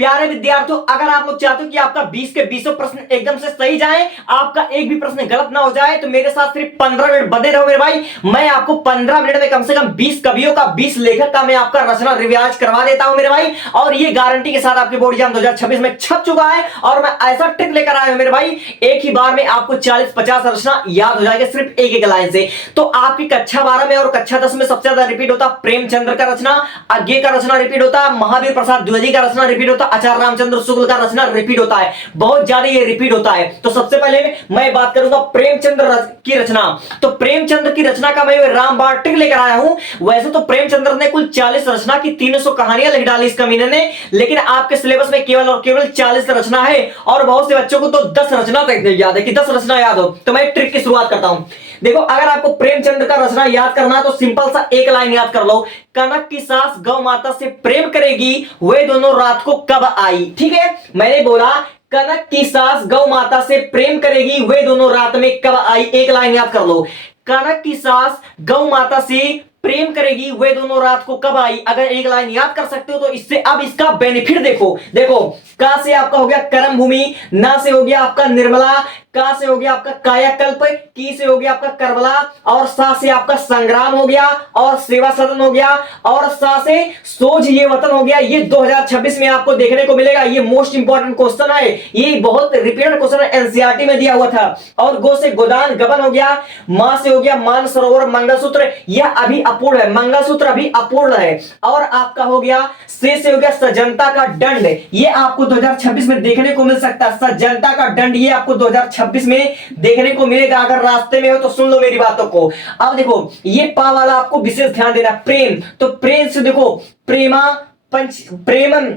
प्यारे विद्यार्थियों, अगर आप लोग चाहते हो कि आपका 20 के 20 प्रश्न एकदम से सही जाए, आपका एक भी प्रश्न गलत ना हो जाए, तो मेरे साथ सिर्फ 15 मिनट बने रहो मेरे भाई। मैं आपको 15 मिनट में कम से कम 20 कवियों का, 20 लेखक का मैं आपका रचना रिवाज करवा देता हूं मेरे भाई। और ये गारंटी के साथ आपके बोर्ड एग्जाम 2026 में छप चुका है। और मैं ऐसा ट्रिक लेकर आया हूं मेरे भाई, एक ही बार में आपको 40-50 रचना याद हो जाएगा सिर्फ एक एक लाइन से। तो आपकी कक्षा 12 में और कक्षा 10 में सबसे ज्यादा रिपीट होता प्रेमचंद्र का रचना, आज्ञे का रचना रिपीट होता, महावीर प्रसाद द्विवेदी का रचना रिपीट होता, आचार्य रामचंद्र शुक्ल का रचना रिपीट होता है, बहुत ज्यादा ये रिपीट होता है। तो सबसे पहले मैं बात करूंगा प्रेमचंद्र की रचना। तो प्रेमचंद्र की रचना का मैं रामबाण ट्रिक लेकर आया हूं। वैसे तो प्रेमचंद्र ने कुल 40 रचना की 300 कहानियां लिख डाली इस कमीने ने, लेकिन आपके सिलेबस में केवल और केवल 40 रचना है। और बहुत से बच्चों को तो 10 रचना तक याद है कि 10 रचना याद हो। तो मैं ट्रिक की शुरुआत करता हूं। देखो, अगर आपको प्रेमचंद्र का रचना याद करना है तो सिंपल सा एक लाइन याद कर लो, कनक की सास गौ माता से प्रेम करेगी, वे दोनों रात को कब आई। ठीक है, मैंने बोला कनक की सास गौ माता से प्रेम करेगी, वे दोनों रात में कब आई। एक लाइन याद कर लो, कनक की सास गौ माता से प्रेम करेगी, वे दोनों रात को कब आई। अगर एक लाइन याद कर सकते हो तो इससे अब इसका बेनिफिट देखो। देखो, का से आपका हो गया कर्म भूमि, ना से हो गया आपका निर्मला, का से हो गया आपका कायाकल्प, की से हो गया आपका करबला, और सा से आपका संग्राम हो गया, और सेवा सदन हो गया, और सा से सोज ये वतन हो गया। ये 2026 में आपको देखने को मिलेगा। ये मोस्ट इंपॉर्टेंट क्वेश्चन है, ये बहुत रिपीटेड क्वेश्चन एनसीईआरटी में दिया हुआ था। और गो से गोदान गबन हो गया, मां से हो गया मान सरोवर मंगलसूत्र, यह अभी अपूर्ण है, मंगलसूत्र अभी अपूर्ण है। और आपका हो गया से हो गया सज्जनता का दंड, ये आपको 2026 में देखने को मिल सकता है। सज्जनता का दंड ये आपको 2026 में देखने को मिलेगा। अगर रास्ते में हो तो सुन लो मेरी बातों को। अब देखो, ये पा वाला आपको विशेष ध्यान देना, प्रेम। तो प्रेम से देखो, प्रेमा पंच प्रेमन,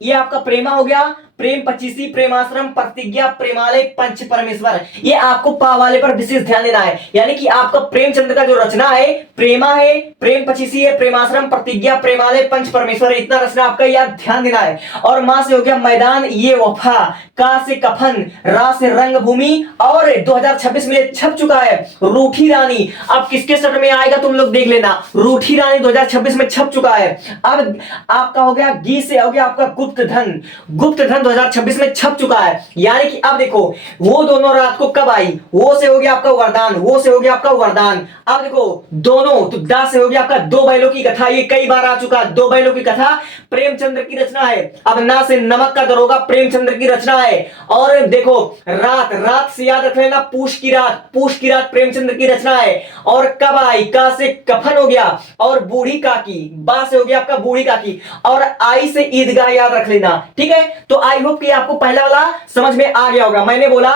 ये आपका प्रेमा हो गया, प्रेम पचीसी, प्रेमाश्रम, प्रतिज्ञा, प्रेमालय, पंच परमेश्वर, ये आपको पा वाले पर विशेष ध्यान देना है। यानी कि आपका प्रेमचंद्र का जो रचना है, प्रेमा है, प्रेम पचीसी है, प्रेमाश्रम, प्रतिज्ञा, प्रेमालय, पंच परमेश्वर, इतना रचना आपका याद ध्यान देना है। और मां से हो गया मैदान, ये वफा, का से कफन, रा से रंग भूमि, और 2026 में छप चुका है रूठी रानी। अब किसके सट में आएगा तुम लोग देख लेना, रूठी रानी 2026 में छप चुका है। अब आपका हो गया गी से हो गया आपका गुप्त धन, गुप्त धन 2026 में छप चुका है। यानी कि अब देखो, वो दोनों रात को कब आई, वो से हो गया आपका वरदान, वो से हो गया आपका वरदान। अब देखो दोनों, तो दा से हो गया आपका दो बैलों की कथा, ये कई बार आ चुका, दो बैलों की कथा प्रेमचंद्र की रचना है। अब ना से नमक का दरोगा प्रेमचंद्र की रचना है। और देखो रात, रात से याद रख लेना पूष की रात, पूष की रात प्रेमचंद्र की रचना है। और कब आई, का से कफन हो गया, और बूढ़ी काकी, बा से हो गया आपका बूढ़ी काकी, और आई से ईदगाह याद रख लेना। ठीक है, तो आई होप कि आपको पहला वाला समझ में आ गया होगा। मैंने बोला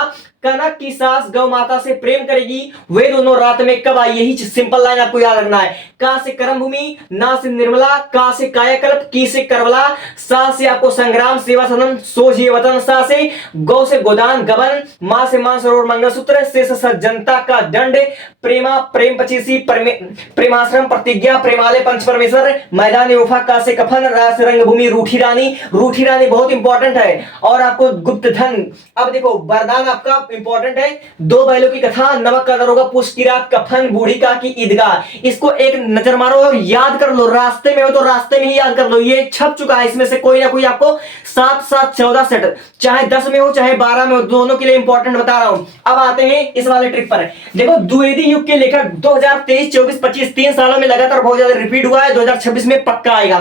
कनक की सास गौ माता से प्रेम करेगी, वे दोनों रात में कब आई, यही सिंपल लाइन आपको याद रखना है। का से कर्म भूमि, ना से निर्मला, का से कायाकल्प, की से करबला, सा से आपको संग्राम, सेवा सदन, सोज ये वतन, सा से गौ से गोदान गबन, मां से मान सरोवर मंगलसूत्र, से सज्जनता का दंड, प्रेमा प्रेम पचीसी, प्रेमाश्रम, प्रतिज्ञा, प्रेमालय, पंच परमेश्वर, मैदान वफा, का से कफन, रा से रंगभूमि, रूठी रानी। रूठी रानी बहुत इंपॉर्टेंट है। और आपको गुप्त धन। अब देखो वरदान आपका इंपॉर्टेंट है, दो बैलों की कथा, नमक का दरोगा, पुष्ट की रात, कफन, बूढ़ी का की ईदगाह। इसको एक नजर मारो और याद कर लो, रास्ते में हो तो रास्ते में ही याद कर लो। ये छप चुका है, इसमें से कोई ना कोई आपको 7-7-14 सेट, चाहे 10 में हो चाहे 12 में हो, दोनों के लिए इंपॉर्टेंट बता रहा हूं। अब आते हैं इस वाले ट्रिक पर। देखो, द्विवेदी युग के लेखक 2023, 24, 25 3 सालों में लगातार बहुत ज्यादा रिपीट हुआ है, 2026 में पक्का आएगा।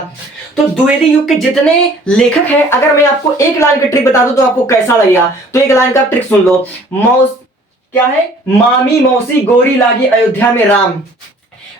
तो द्विवेदी युग के जितने लेखक हैं, अगर मैं आपको एक लाइन की ट्रिक बता दूं तो आपको कैसा लगेगा, तो एक लाइन का ट्रिक सुन लो। क्या है, मामी मौसी गोरी लागी अयोध्या में राम,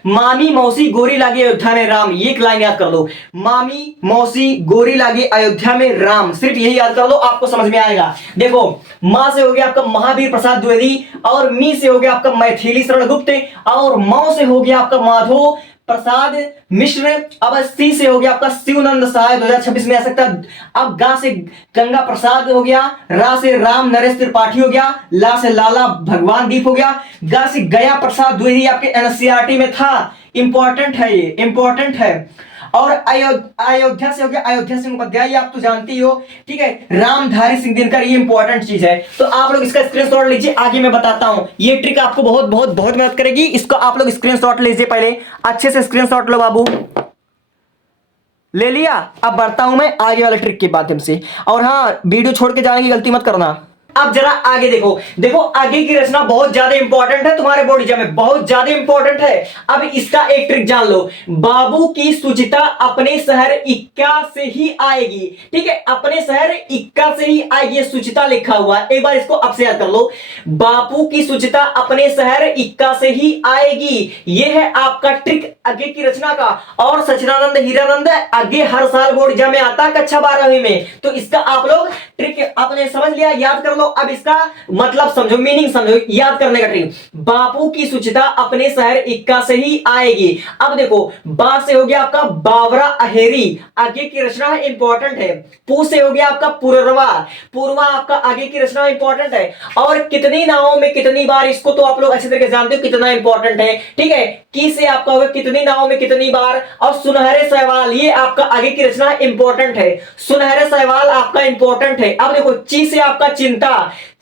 मामी मौसी गोरी लागी अयोध्या में राम, ये एक लाइन याद कर लो। मामी मौसी गोरी लागी अयोध्या में राम, सिर्फ यही याद कर लो, आपको समझ में आएगा। देखो, मां से हो गया आपका महावीर प्रसाद द्विवेदी, और मी से हो गया आपका मैथिली शरण गुप्त, और मौ से हो गया आपका माधव प्रसाद मिश्र। अब सी से हो गया आपका शिवनंद सहाय, 2026 में आ सकता है। अब गा से गंगा प्रसाद हो गया, रा से राम नरेश त्रिपाठी हो गया, ला से लाला भगवान दीप हो गया, गा से गया प्रसाद द्विवेदी आपके एनसीईआरटी में था। इंपॉर्टेंट है, ये इंपॉर्टेंट है। और अयोध्या से हो गया अयोध्या सिंह उपाध्याय, आप तो जानते ही हो। ठीक है, रामधारी सिंह दिनकर, ये इंपॉर्टेंट चीज है। तो आप लोग इसका स्क्रीनशॉट लीजिए, आगे मैं बताता हूं। ये ट्रिक आपको बहुत बहुत बहुत मदद करेगी। इसको आप लोग स्क्रीनशॉट लीजिए, पहले अच्छे से स्क्रीनशॉट लो बाबू। ले लिया। अब बढ़ता हूं मैं आगे वाले ट्रिक के माध्यम से। और हाँ, वीडियो छोड़ के जाने की गलती मत करना। अब जरा आगे देखो, देखो आगे की रचना बहुत ज्यादा इंपॉर्टेंट है तुम्हारे बोर्ड एग्जाम में, बहुत ज्यादा इंपॉर्टेंट है। अब इसका एक ट्रिक जान लो। बाबू की सुचिता अपने शहर इक्का से ही आएगी। ठीक है, अपने शहर इक्का से ही आएगी, सुचिता लिखा हुआ है। एक बार इसको अब से याद कर लो। बापू की सुचिता अपने शहर इक्का से ही आएगी। यह है आपका ट्रिक आगे की रचना का। और सचिदानंद हीरानंद आगे हर साल बोर्ड एग्जाम में आता है कक्षा 12वीं में। तो इसका आप लोग ट्रिक आपने समझ लिया, याद कर लो। अब इसका मतलब समझो, मीनिंग समझो, याद करने का ट्रिक। बापू की सुचिता अपने शहर इक्का से ही आएगी। अब देखो, बा से हो गया आपका बावरा अहेरी, आगे की रचना है, इंपॉर्टेंट है। पू से हो गया आपका पुररवा, पूर्वा आपका आगे की रचना इंपॉर्टेंट है। और कितनी नावों में कितनी बार, इसको तो आप लोग अच्छे तरीके से जानते हो कितना इंपॉर्टेंट है। ठीक है, की से आपका होगा कितनी नावों में कितनी बार। और सुनहरे सवाल, ये आपका आगे की रचना इंपॉर्टेंट है। सुनहरे सवाल आपका इंपॉर्टेंट है। अब देखो, ची से आपका चिंता,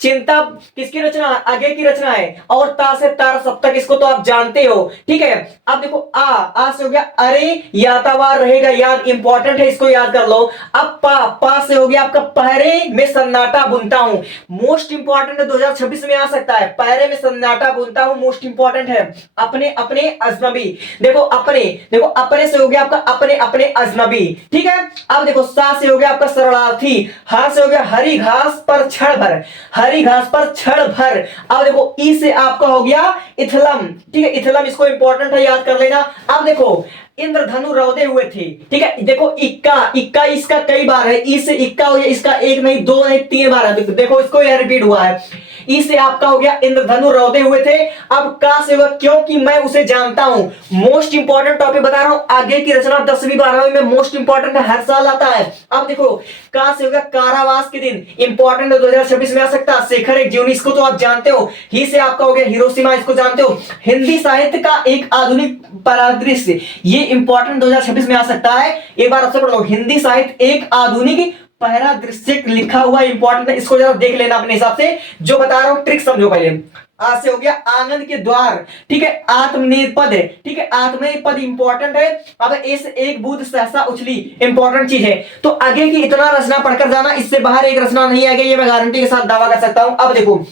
चिंता किसकी रचना, आगे की रचना है। और ता से तार सप्तक, इसको तो आप जानते हो। ठीक है, अब देखो आ से हो गया अरे यातावार रहेगा, याद इंपॉर्टेंट है, इसको याद कर लो। अब पा से हो गया आपका पहरे में सन्नाटा बुनता हूं, मोस्ट इंपॉर्टेंट है, 2026 में आ सकता है। पहरे में सन्नाटा बुनता हूं, मोस्ट इंपॉर्टेंट है। अपने अपने अजनबी, देखो अपने, देखो अपने से हो गया आपका अपने अपने अजनबी। ठीक है, अब देखो सा से हो गया आपका शरणार्थी, हा से हो गया हरी घास पर क्षण भर, हरी घास पर क्षण भर। अब देखो ई से आपका हो गया इथलम। ठीक है, इथलम इसको इंपॉर्टेंट है, याद कर लेना। अब देखो इंद्रधनु रौदे हुए थे। ठीक है, देखो इक्का, इक्का इसका कई बार है। ई से इक्का हो गया, इसका एक नहीं दो नहीं तीन बार है। देखो इसको यह रिपीट हुआ है। ई से आपका हो गया इंद्रधनु रौदे हुए थे। अब का से होगा क्योंकि मैं उसे जानता हूं, मोस्ट इंपॉर्टेंट टॉपिक बता रहा हूं। आगे की रचना 10वीं 12वीं में मोस्ट इंपॉर्टेंट है, हर साल आता है। अब देखो का से होगा कारावास के दिन, इंपॉर्टेंट है, 2026 में आ सकता है। शेखर एक जीवनी, इसको तो आप जानते हो। ही से आपका हो गया हिरोशिमा, इसको जानते हो। हिंदी साहित्य का एक आधुनिक परिदृश्य, ये इंपॉर्टेंट 2026 में आ सकता है। एक बार आपसे पढ़ लो, हिंदी साहित्य एक आधुनिक पहला दृश्य लिखा हुआ इंपॉर्टेंट है, इसको जरा देख लेना अपने हिसाब से। जो बता रहा हूं ट्रिक समझो पहले। आ से हो गया आंगन के द्वार। ठीक है, आत्मनिर्पद है। ठीक है, आत्मनिर्पद इंपॉर्टेंट है। अब इस एक बूंद सहसा उछली, इंपॉर्टेंट चीज है। तो आगे की इतना रचना पढ़कर जाना, इससे बाहर एक रचना नहीं आएगी, ये मैं गारंटी के साथ दावा कर सकता हूं। अब देखो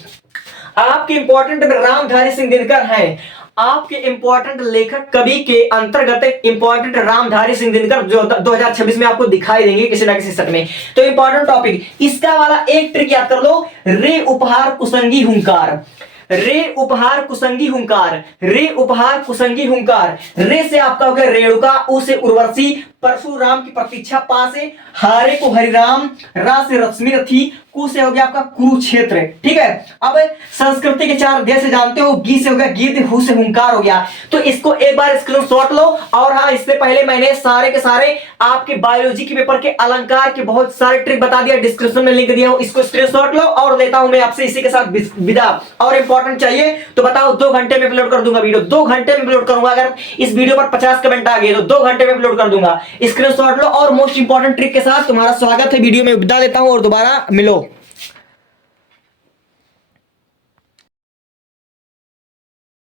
आपके इंपॉर्टेंट रामधारी सिंह दिनकर हैं। आपके इंपॉर्टेंट लेखक कवि के अंतर्गत इंपॉर्टेंट रामधारी सिंह दिनकर जो 2026 में आपको दिखाई देंगे किसी ना किसी सेट में। तो इंपॉर्टेंट टॉपिक इसका वाला एक ट्रिक याद कर लो, रे उपहार कुसंगी हुंकार, रे उपहार कुसंगी हुंकार, रे उपहार कुसंगी हुंकार। रे से आपका हो गया रेणुका, उ से उर्वशी, परशुराम की प्रतीक्षा, पा से हारे को हरिराम, रा से रश्मि रथी, कु से हो गया आपका कुरुक्षेत्र। ठीक है, अब संस्कृति के 4 अध्याय से जानते हो। गी से हो गया गीत, हु से हुंकार हो गया। तो इसको एक बार स्क्रीनशॉट लो। और हाँ, इससे पहले मैंने सारे के सारे आपके बायोलॉजी के पेपर के अलंकार के बहुत सारे ट्रिक बता दिया, डिस्क्रिप्शन में लिंक दिया हूं, इसको स्क्रीनशॉट लो। और लेता हूं मैं आपसे इसी के साथ विदा। और इंपॉर्टेंट चाहिए तो बताओ, 2 घंटे में अपलोड कर दूंगा वीडियो, 2 घंटे में अपलोड करूंगा। अगर इस वीडियो पर 50 कमेंट आ गए तो 2 घंटे में अपलोड कर दूंगा। स्क्रीनशॉट लो और मोस्ट इंपॉर्टेंट ट्रिक के साथ तुम्हारा स्वागत है। वीडियो में विदा लेता हूं और दोबारा मिलो।